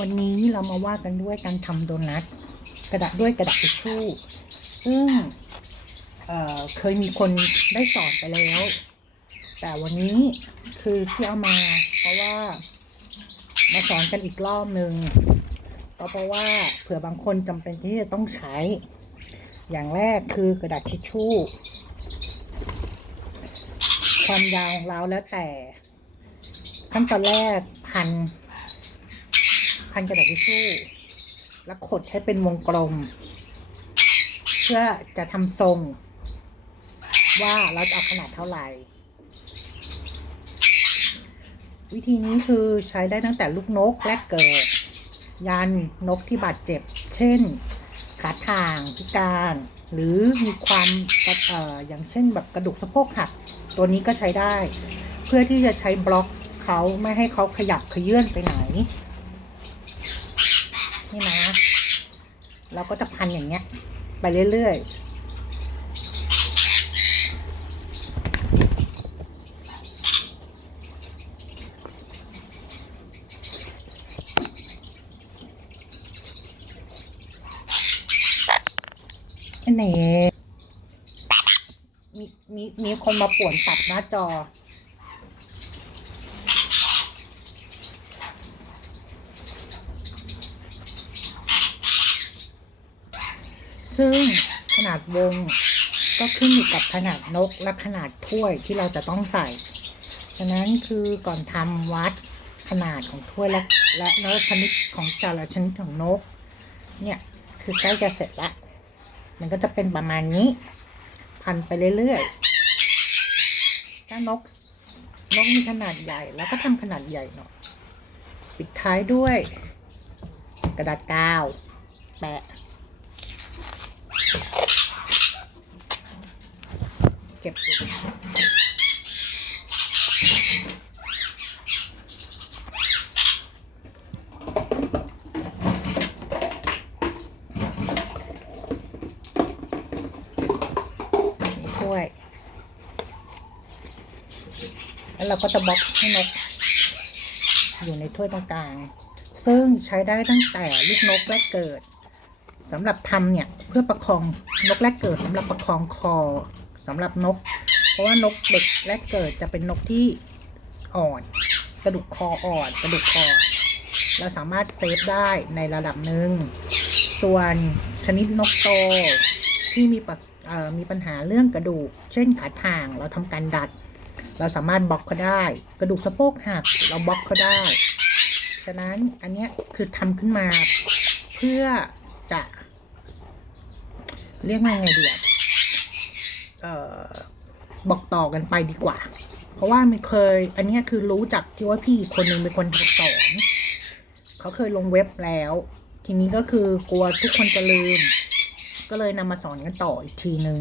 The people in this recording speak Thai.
วันนี้เรามาว่ากันด้วยการทำโดนัทกระดาษด้วยกระดาษทิชชู่ซึ่งเเคยมีคนได้สอนไปแล้ว แต่วันนี้คือที่เอามา เพราะว่ามาสอนกันอีกรอบหนึ่งก็เพราะว่าเผื่อบางคนจำเป็นที่จะต้องใช้ อย่างแรกคือกระดาษทิชชู่ความยาวของเราแล้วแต่ขั้นตอนแรกพัน พันกระดาษทิชชู่แล้วขดให้เป็นวงกลม เพื่อจะทำทรง ว่าเราจะเอาขนาดเท่าไหร่ วิธีนี้คือใช้ได้ตั้งแต่ลูกนกแรกเกิด ยันนกที่บาดเจ็บ เช่น ขาทางพิการ หรือมีความเอ่ออย่างเช่นแบบกระดูกสะโพกหัก ตัวนี้ก็ใช้ได้ เพื่อที่จะใช้บล็อกเขาไม่ให้เขาขยับขยื่นไปไหน นี่นะ เราก็จะพันอย่างเงี้ย ไปเรื่อยๆอันไหนมีมีมีคนมาป่วนตัดหน้าจอ ซึ่งขนาดวงก็ขึ้นอยู่กับขนาดนกและขนาดถ้วยที่เราจะต้องใส่ฉะนั้นคือก่อนทำวัดขนาดของถ้วยและและนกชนิดของแต่ละชนิดของนก เนี่ยคือใกล้จะเสร็จละมันก็จะเป็นประมาณนี้ พันไปเรื่อยๆถ้านกนกมีขนาดใหญ่แล้วก็ทำขนาดใหญ่หน่อยปิดท้ายด้วย กระดาษกาวแปะ เก็บถ้วย แล้วเราก็จะบล็อกให้นก อยู่ในถ้วยตรงกลาง ซึ่งใช้ได้ตั้งแต่ลูกนกแรกเกิด สำหรับทำเนี่ยเพื่อประคองนกแรกเกิดสำหรับประคองคอสำหรับนก เพราะว่านกเด็กแรกเกิดจะเป็นนกที่อ่อน กระดูกคออ่อนกระดูกคอเราสามารถเซฟได้ในระดับหนึ่งส่วนชนิดนกโตที่มีปัญเอ่อมีปัญหาเรื่องกระดูก เช่นขาทางเราทำการดัด เราสามารถบล็อกเขาได้ กระดูกสะโพกหักเราบล็อกเขาได้ ฉะนั้นอันนี้คือทำขึ้นมาเพื่อจะ เรียกว่าไงดีอะเอ่อบอกต่อกันไปดีกว่า เพราะว่าไม่เคย อันนี้คือรู้จักที่ว่าพี่คนนึงเป็นคนสอนเขาเคยลงเว็บแล้ว ทีนี้ก็คือกลัวทุกคนจะลืม ก็เลยนำมาสอนกันต่ออีกทีหนึ่ง